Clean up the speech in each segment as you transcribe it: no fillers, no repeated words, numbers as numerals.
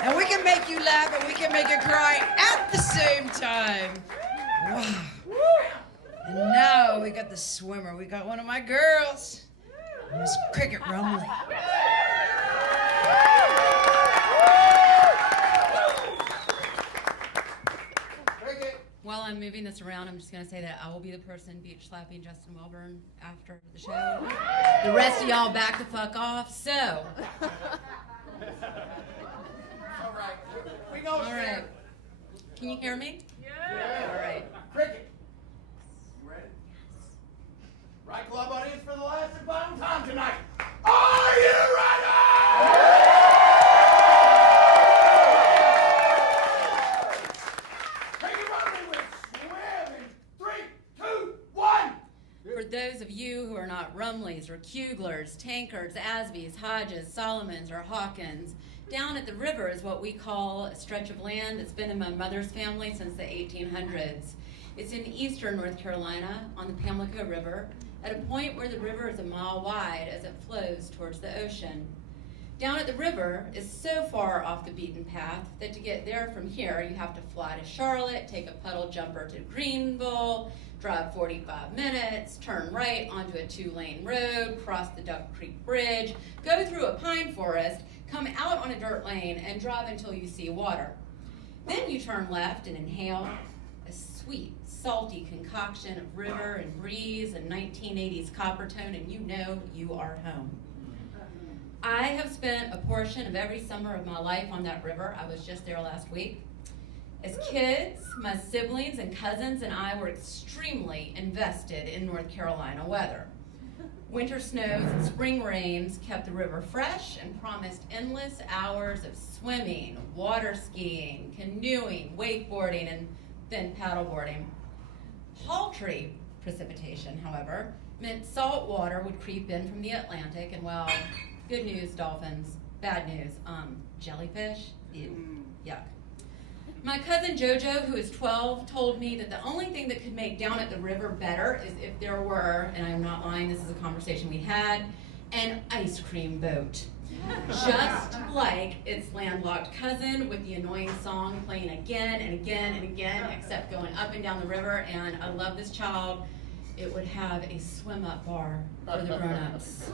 And we can make you laugh and we can make you cry at the same time. Wow. And now we got the swimmer. We got one of my girls, Miss Crickett Rumley. While I'm moving this around, I'm just going to say that I will be the person beach slapping Justin Welburn after the show. The rest of y'all back the fuck off. So. All right. We know. All right. Can you hear me? Yeah. All right. Cricket. You ready? Yes. Right club audience for the last and final time tonight. Are you ready? For those of you who are not Rumleys or Kuglers, Tankards, Asbys, Hodges, Solomons, or Hawkins, down at the river is what we call a stretch of land that's been in my mother's family since the 1800s. It's in eastern North Carolina on the Pamlico River at a point where the river is a mile wide as it flows towards the ocean. Down at the river is so far off the beaten path that to get there from here, you have to fly to Charlotte, take a puddle jumper to Greenville, drive 45 minutes, turn right onto a 2-lane road, cross the Duck Creek Bridge, go through a pine forest, come out on a dirt lane, and drive until you see water. Then you turn left and inhale a sweet, salty concoction of river and breeze and 1980s Coppertone, and you know you are home. I have spent a portion of every summer of my life on that river. I was just there last week. As kids, my siblings and cousins and I were extremely invested in North Carolina weather. Winter snows and spring rains kept the river fresh and promised endless hours of swimming, water skiing, canoeing, wakeboarding, and then paddleboarding. Paltry precipitation, however, meant salt water would creep in from the Atlantic, and well, good news, dolphins. Bad news, jellyfish. Ew, yuck. My cousin Jojo, who is 12, told me that the only thing that could make down at the river better is if there were, and I'm not lying, this is a conversation we had, an ice cream boat. Just like its landlocked cousin with the annoying song playing again and again and again, except going up and down the river, and I love this child. It would have a swim-up bar for the grown-ups.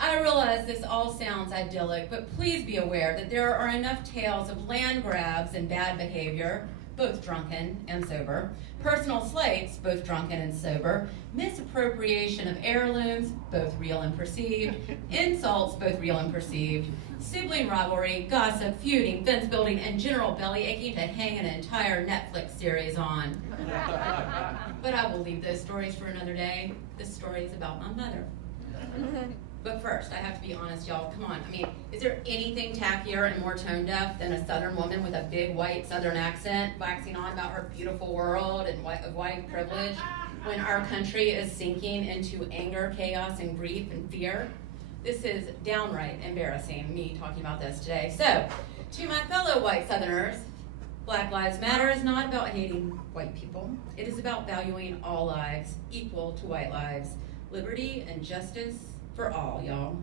I realize this all sounds idyllic, but please be aware that there are enough tales of land grabs and bad behavior, both drunken and sober, personal slights, both drunken and sober, misappropriation of heirlooms, both real and perceived, insults, both real and perceived, sibling rivalry, gossip, feuding, fence building, and general belly aching to hang an entire Netflix series on. But I will leave those stories for another day. This story is about my mother. But first, I have to be honest, y'all. Come on. I mean, is there anything tackier and more tone deaf than a Southern woman with a big white Southern accent waxing on about her beautiful world and of white privilege when our country is sinking into anger, chaos, and grief and fear? This is downright embarrassing, me talking about this today. So, to my fellow white Southerners, Black Lives Matter is not about hating white people. It is about valuing all lives equal to white lives. Liberty and justice for all, y'all.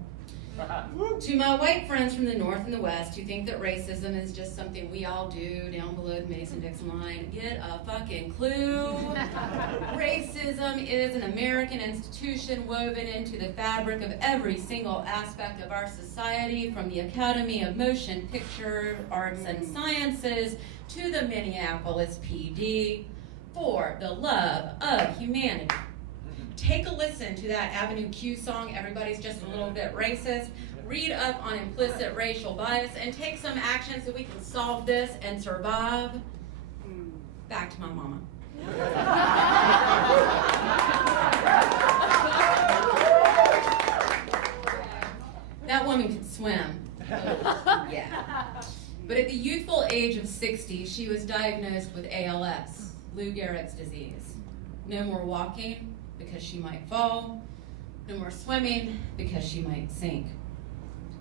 To my white friends from the North and the West who think that racism is just something we all do down below the Mason-Dixon line, get a fucking clue. Racism is an American institution woven into the fabric of every single aspect of our society, from the Academy of Motion Picture Arts and Sciences to the Minneapolis PD, for the love of humanity. Take a listen to that Avenue Q song, Everybody's Just a Little Bit Racist. Read up on implicit racial bias and take some action so we can solve this and survive. Back to my mama. That woman could swim. Yeah. But at the youthful age of 60, she was diagnosed with ALS, Lou Gehrig's disease. No more walking, because she might fall, no more swimming, because she might sink.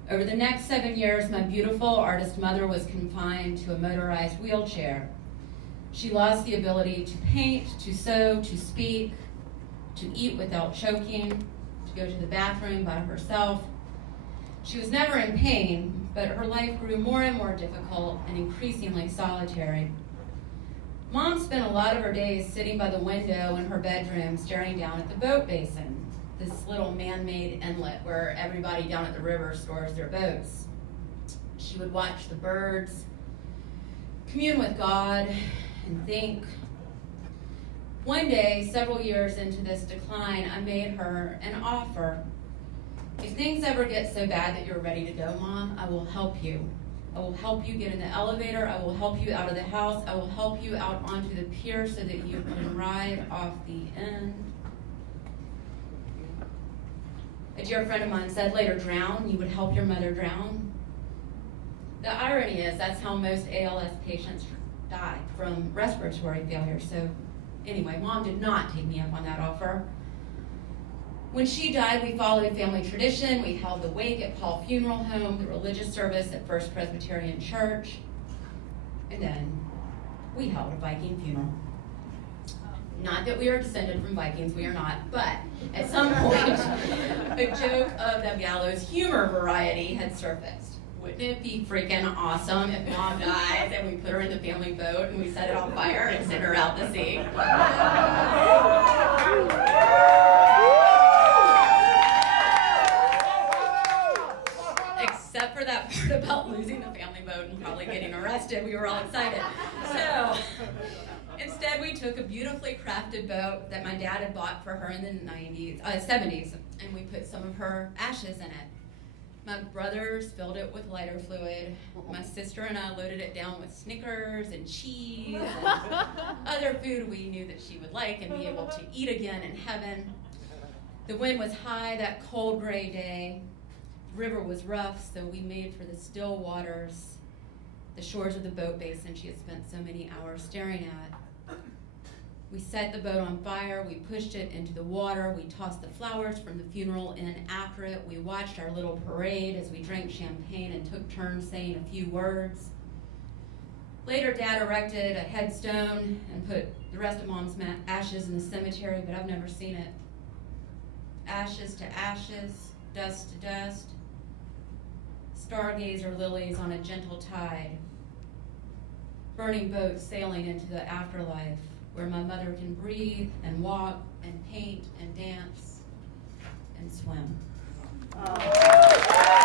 Over the next 7 years, my beautiful artist mother was confined to a motorized wheelchair. She lost the ability to paint, to sew, to speak, to eat without choking, to go to the bathroom by herself. She was never in pain, but her life grew more and more difficult and increasingly solitary. Mom spent a lot of her days sitting by the window in her bedroom staring down at the boat basin, this little man-made inlet where everybody down at the river stores their boats. She would watch the birds, commune with God, and think. One day, several years into this decline, I made her an offer. If things ever get so bad that you're ready to go, Mom, I will help you. I will help you get in the elevator. I will help you out of the house. I will help you out onto the pier so that you can ride off the end. A dear friend of mine said, later, drown. You would help your mother drown. The irony is that's how most ALS patients die, from respiratory failure. So anyway, Mom did not take me up on that offer. When she died, we followed family tradition. We held the wake at Paul Funeral Home, the religious service at First Presbyterian Church, and then we held a Viking funeral. Not that we are descended from Vikings, we are not, but at some point, a joke of the gallows humor variety had surfaced. Wouldn't it be freaking awesome if Mom dies and we put her in the family boat and we set it on fire and send her out to sea? Except for that part about losing the family boat and probably getting arrested, we were all excited. So instead, we took a beautifully crafted boat that my dad had bought for her in the 70s, and we put some of her ashes in it. My brothers filled it with lighter fluid. My sister and I loaded it down with Snickers and cheese and other food we knew that she would like and be able to eat again in heaven. The wind was high that cold gray day. The river was rough, so we made for the still waters, the shores of the boat basin she had spent so many hours staring at. We set the boat on fire, we pushed it into the water, we tossed the flowers from the funeral in after it, we watched our little parade as we drank champagne and took turns saying a few words. Later, Dad erected a headstone and put the rest of Mom's ashes in the cemetery, but I've never seen it. Ashes to ashes, dust to dust, stargazer lilies on a gentle tide, burning boats sailing into the afterlife, where my mother can breathe and walk and paint and dance and swim. Oh.